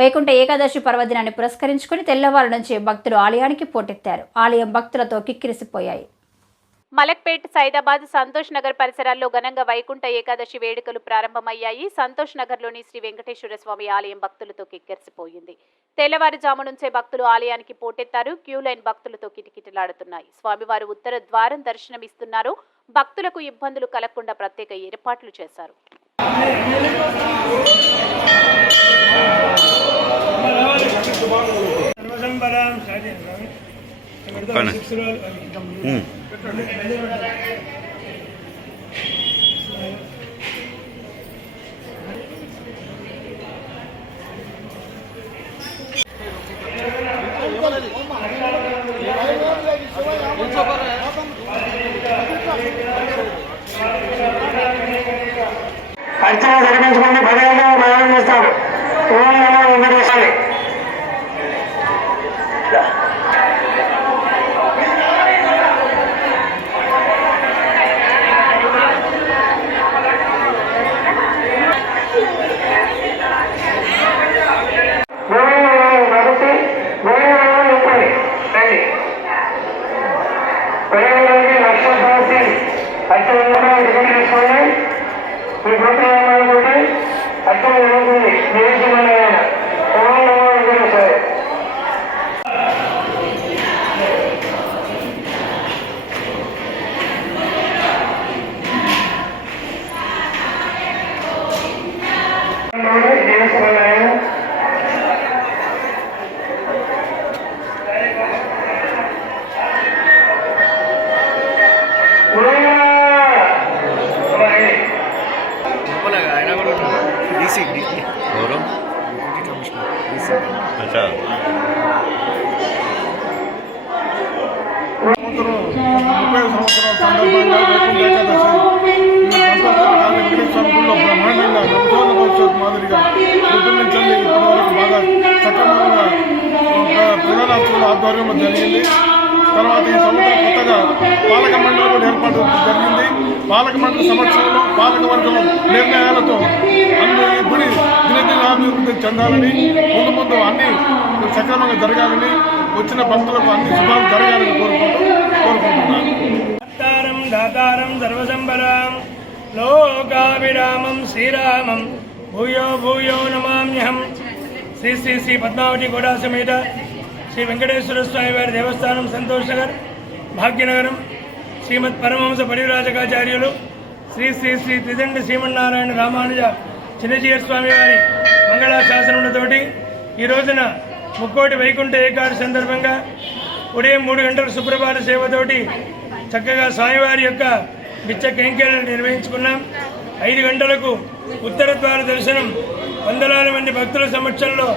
వైకుంఠ ఏకాదశి పర్వదినాన్ని పురస్కరించుకుని తెల్లవారు నుంచి భక్తులు ఆలయానికి పోటెత్తారు. ఆలయం భక్తులతో కిక్కిరిసిపోయాయి. మలక్పేట్, సైదాబాద్, సంతోష్ నగర్ పరిసరాల్లో ఘనంగా వైకుంఠ ఏకాదశి వేడుకలు ప్రారంభమయ్యాయి. సంతోష్ నగర్లోని శ్రీ వెంకటేశ్వర స్వామి ఆలయం భక్తులతో కిక్కిరిసిపోయింది. తెల్లవారుజాము నుంచే భక్తులు ఆలయానికి పోటెత్తారు. క్యూ లైన్ భక్తులతో కిటకిటలాడుతున్నాయి. స్వామివారు ఉత్తర ద్వారం దర్శనమిస్తున్నారు. భక్తులకు ఇబ్బందులు కలగకుండా ప్రత్యేక ఏర్పాట్లు చేశారు. అర్చన జరిపించుకుని భగవంతుడు ప్రయాణం చేస్తాడు. ఓం నమో వెంకటేశ్వరాయ. ఆధ్వర్యంలో జరిగింది. తర్వాత ఈ సంవత్సరం కొత్తగా పాలక మండలి కూడా ఏర్పాటు జరిగింది. పాలక మండలి సమక్షంలో పాలక వర్గం నిర్ణయాలతో అన్ని గుడి దినదినాభివృద్ధి చెందాలని, ముందు ముందు అన్ని సక్రమంగా జరగాలని, వచ్చిన భక్తులకు అన్ని శుభాలు జరగాలని కోరుకుంటున్నాను. దాతారం సర్వసంపదాం లోకాభిరామం శ్రీరామం భూయో భూయో నమామ్యహం. శ్రీ శ్రీ శ్రీ పద్మావతి గోడా సమేత శ్రీ వెంకటేశ్వర స్వామి వారి దేవస్థానం, సంతోష్ నగర్, భాగ్యనగరం, శ్రీమద్ పరమహంస పరివ్రాజకాచార్యులు శ్రీ శ్రీ శ్రీ త్రిదండి శ్రీమన్నారాయణ రామానుజ చిన్నజీయర్ స్వామి వారి మంగళాశాసనములతోటి ఈ రోజున ముక్కోటి వైకుంఠ ఏకాదశి సందర్భంగా ఉదయం 3 గంటల సుప్రభాత సేవతోటి చక్కగా స్వామివారి యొక్క బిచ్చ కైంకర్యాలను నిర్వహించుకున్నాం. 5 గంటలకు ఉత్తర ద్వార దర్శనం, వందలాది మంది భక్తుల సమక్షంలో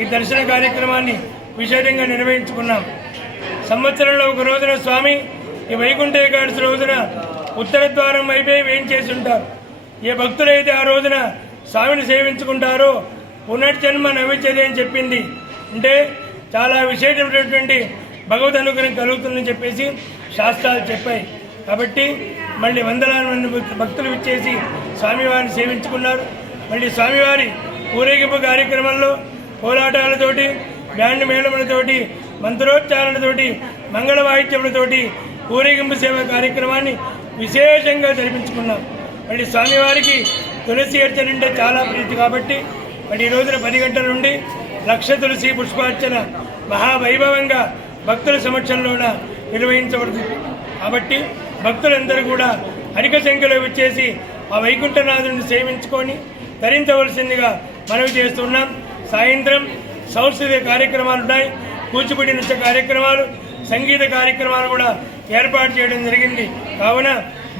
ఈ దర్శన కార్యక్రమాన్ని విశేషంగా నిర్వహించుకున్నాం. సంవత్సరంలో ఒక రోజున స్వామి ఈ వైకుంఠ ఏకాదశి రోజున ఉత్తర ద్వారం వైపే వేయించేసి ఉంటారు. ఏ భక్తులైతే ఆ రోజున స్వామిని సేవించుకుంటారో పునర్జన్మ నవిచ్చదే అని చెప్పింది. అంటే చాలా విశేషమైనటువంటి భగవద్ అనుగ్రహం కలుగుతుందని చెప్పేసి శాస్త్రాలు చెప్పాయి. కాబట్టి మళ్ళీ వందలాది మంది భక్తులు ఇచ్చేసి స్వామివారిని సేవించుకున్నారు. మళ్ళీ స్వామివారి ఊరేగింపు కార్యక్రమంలో కోలాటాలతోటి, బ్యాండ్ మేళములతోటి, మంత్రోచ్చారణతోటి, మంగళ వాయిద్యములతోటి ఊరేగింపు సేవ కార్యక్రమాన్ని విశేషంగా జరిపించుకున్నాం. మళ్ళీ స్వామివారికి తులసి అర్చన అంటే చాలా ప్రీతి కాబట్టి మరి ఈ రోజున 10 గంటల నుండి 1,00,000 తులసి పుష్పార్చన మహావైభవంగా భక్తుల సమక్షంలోన నిర్వహించబడుతుంది. కాబట్టి భక్తులందరూ కూడా అధిక సంఖ్యలో వచ్చేసి ఆ వైకుంఠనాథుని సేవించుకొని ధరించవలసిందిగా మనవి చేస్తున్నాం. సాయంత్రం సంస్కృతిక కార్యక్రమాలు ఉన్నాయి, కూచిపూడి నృత్య కార్యక్రమాలు, సంగీత కార్యక్రమాలు కూడా ఏర్పాటు చేయడం జరిగింది. కావున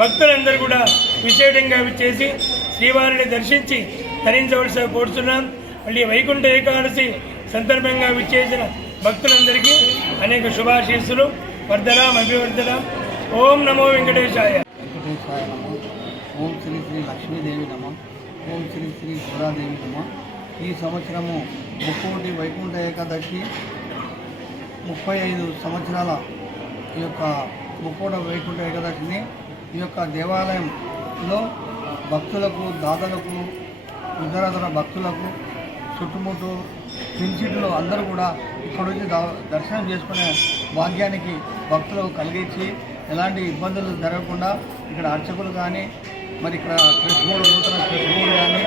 భక్తులందరూ కూడా విశేషంగా విచ్చేసి శ్రీవారిని దర్శించి ధరించవలసి కోరుతున్నాం. మళ్ళీ వైకుంఠ ఏకాదశి సందర్భంగా విచ్చేసిన భక్తులందరికీ అనేక శుభాశీస్సులు. వర్ధలాం అభివర్ధలాం. ఓం నమో వెంకటేశాయ. వెంకటేశాయ నమ. ఓం శ్రీ శ్రీ లక్ష్మీదేవి నమ. ఓం శ్రీ శ్రీ గోదాదేవి నమ. ఈ సంవత్సరము ముక్కోటి వైకుంఠ ఏకాదశి 35 సంవత్సరాల ఈ యొక్క ముక్కోటి వైకుంఠ ఏకాదశిని ఈ యొక్క దేవాలయంలో భక్తులకు, దాతలకు, ఇతరతర భక్తులకు, చుట్టుముట్టు సిటీలో అందరూ కూడా ఇక్కడ వచ్చి దర్శనం చేసుకునే భాగ్యానికి భక్తులు కలిగించి ఎలాంటి ఇబ్బందులు జరగకుండా ఇక్కడ అర్చకులు కానీ మరి ఇక్కడ ట్రెస్ట్ బోర్డు నూతన ట్రెస్ట్ బోర్డు కానీ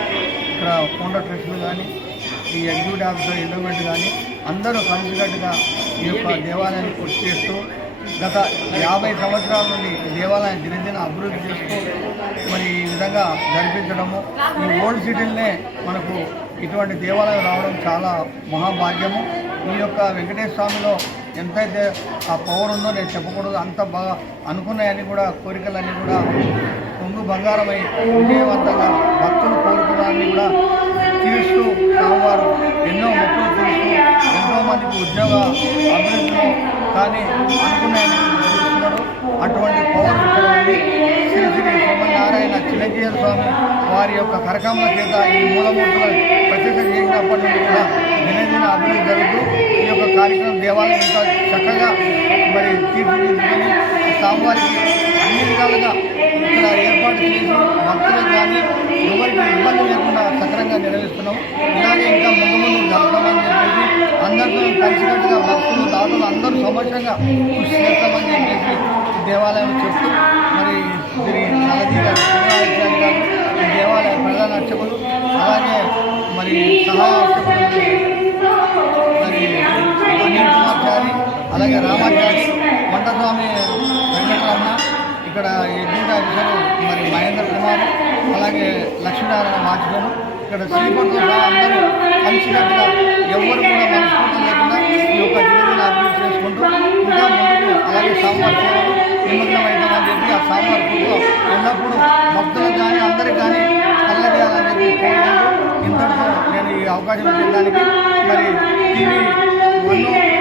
ఇక్కడ కొండ ట్రెస్టులు కానీ ఈ ఎగ్జిక్యూటివ్ ఆఫీసర్ ఎండోమెంట్ కానీ అందరూ కలిసికట్టుగా ఈ యొక్క దేవాలయాన్ని పూర్తి చేస్తూ గత 50 సంవత్సరాల నుండి దేవాలయం దినదిన అభివృద్ధి చేస్తూ మరి ఈ విధంగా జరిపించడము ఈ ఓల్డ్ సిటీలనే మనకు ఇటువంటి దేవాలయం రావడం చాలా మహాభాగ్యము. ఈ యొక్క వెంకటేశ్వర స్వామిలో ఎంతైతే ఆ పవర్ ఉందో నేను చెప్పకూడదు, అంత బాగా అనుకున్నాయని కూడా కోరికలన్నీ కూడా కొంగు బంగారమై విజయవంతంగా భక్తులు కోరుకున్నారని కూడా తీరుస్తూ స్వామివారు ఎన్నో మొక్కులు తీరుస్తూ ఎంతోమందికి ఉద్యోగ అభివృద్ధిలో కానీ అనుకున్నాయని చూస్తున్నారు. అటువంటి పవర్ ఇక్కడ ఉంది. శ్రీ శ్రీ సోమనారాయణ చిరంజీవి స్వామి వారి యొక్క కార్యక్రమాల చేత ఈ మూలమూర్తుల ప్రత్యేక చేసినప్పటి నుండి కూడా దినదిన అభివృద్ధి జరుగుతూ ఈ యొక్క కార్యక్రమం దేవాలయం ఇంకా చక్కగా మరి తీర్చిదిద్దుకొని స్వామివారికి అన్ని విధాలుగా ఇక్కడ ఏర్పాటు చేసి భక్తులకు కానీ ఎవరికి ఇబ్బంది లేకుండా సక్రంగా నిర్వహిస్తున్నాం. ఇలాగే ఇంకా ముందు ముందు జరుగుతామని చెప్పేసి అందరితో కలిసికట్టుగా భక్తులు దాతలు అందరూ సమస్యంగా కృషి చేస్తామని చెప్పేసి దేవాలయం చెప్తూ మరి శ్రీ నలదీర శ్రీనివాసాచారి గారు ఈ దేవాలయ ప్రధాన అర్చకులు అలాగే మరి సహాయ అర్చకులు మరి అనిల్ కుమార్చారి అలాగే రామాచారి వంటస్వామి వెంకటరమణ ఇక్కడ ఎగ్జిక్యూటివ్ ఆఫీసర్ మరి మహేంద్ర కుమార్ అలాగే లక్ష్మీనారాయణ వాచ్మెన్ ఇక్కడ శ్రీపతితో సహా అందరూ కలిసికట్టుగా ఎవరు కూడా మనస్ఫూర్తి లేకుండా ఈ యొక్క దినదిన అభివృద్ధి చేసుకుంటూ ఇంకా ముందుకు అలాగే సామవారి సేవలు నిమగ్నమవుతామని చెప్పి ఆ సామవారి పూజలో ఎల్లప్పుడూ భక్తులకు కానీ అందరికి కానీ కళ్ళజేయాలని చెప్పి కోరుకుంటూ ఇంతటితో నేను ఈ అవకాశం ఇచ్చేదానికి మరి TV1